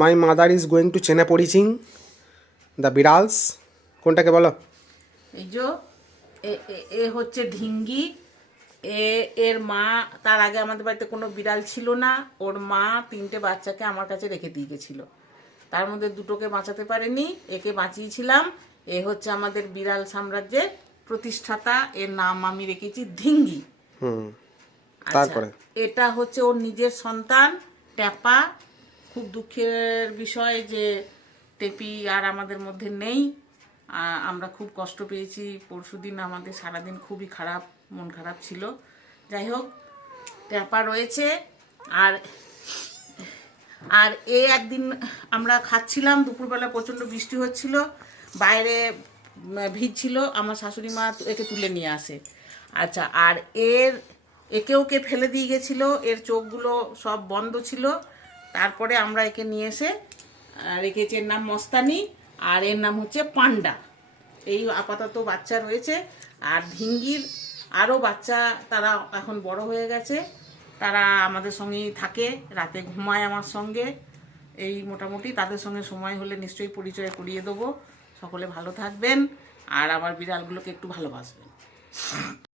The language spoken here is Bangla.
My mother is going to চেনা পরিচিং দ্য বিড়ালস। কোনটাকে বলো? এই যে এ হচ্ছে ঢিঙ্গি। এর মা, তার আগে আমাদের বাড়িতে কোনো বিড়াল ছিল না। ওর মা 3টে বাচ্চাকে আমার কাছে রেখে দিয়ে গেছিল, তার মধ্যে 2টোকে বাঁচাতে পারেনি, একে বাঁচিয়েছিলাম। এ হচ্ছে আমাদের বিড়াল সাম্রাজ্যের প্রতিষ্ঠাতা, এর নাম আমি রেখেছি ঢিঙ্গি। তারপরে এটা হচ্ছে ওর নিজের সন্তান ট্যাপা। খুব দুঃখের বিষয় যে টেপি আর আমাদের মধ্যে নেই। আমরা খুব কষ্ট পেয়েছি। পরশুদিন আমাদের সারাদিন খুবই খারাপ, মন খারাপ ছিল। যাই হোক, ট্যাপা রয়েছে। আর আর একদিন আমরা খাচ্ছিলাম, দুপুরবেলা প্রচণ্ড বৃষ্টি হচ্ছিল, বাইরে ভিজছিল, আমার শাশুড়ি মা একে তুলে নিয়ে আসে। আচ্ছা, আর একে ফেলে দিয়ে গেছিলো, এর চোখগুলো সব বন্ধ ছিল। তারপরে আমরা একে নিয়ে এসে রেখেছি, এর নাম মস্তানি, আর এর নাম হচ্ছে পান্ডা। এই আপাতত বাচ্চা রয়েছে। আর ঢিঙ্গির আরও বাচ্চা, তারা এখন বড় হয়ে গেছে, তারা আমাদের সঙ্গেই থাকে, রাতে ঘুমায় আমার সঙ্গে। এই মোটামুটি তাদের সঙ্গে সময় হলে নিশ্চয়ই পরিচয় করিয়ে দেবো। সকলে ভালো থাকবেন আর আমার বিড়ালগুলোকে একটু ভালোবাসবেন।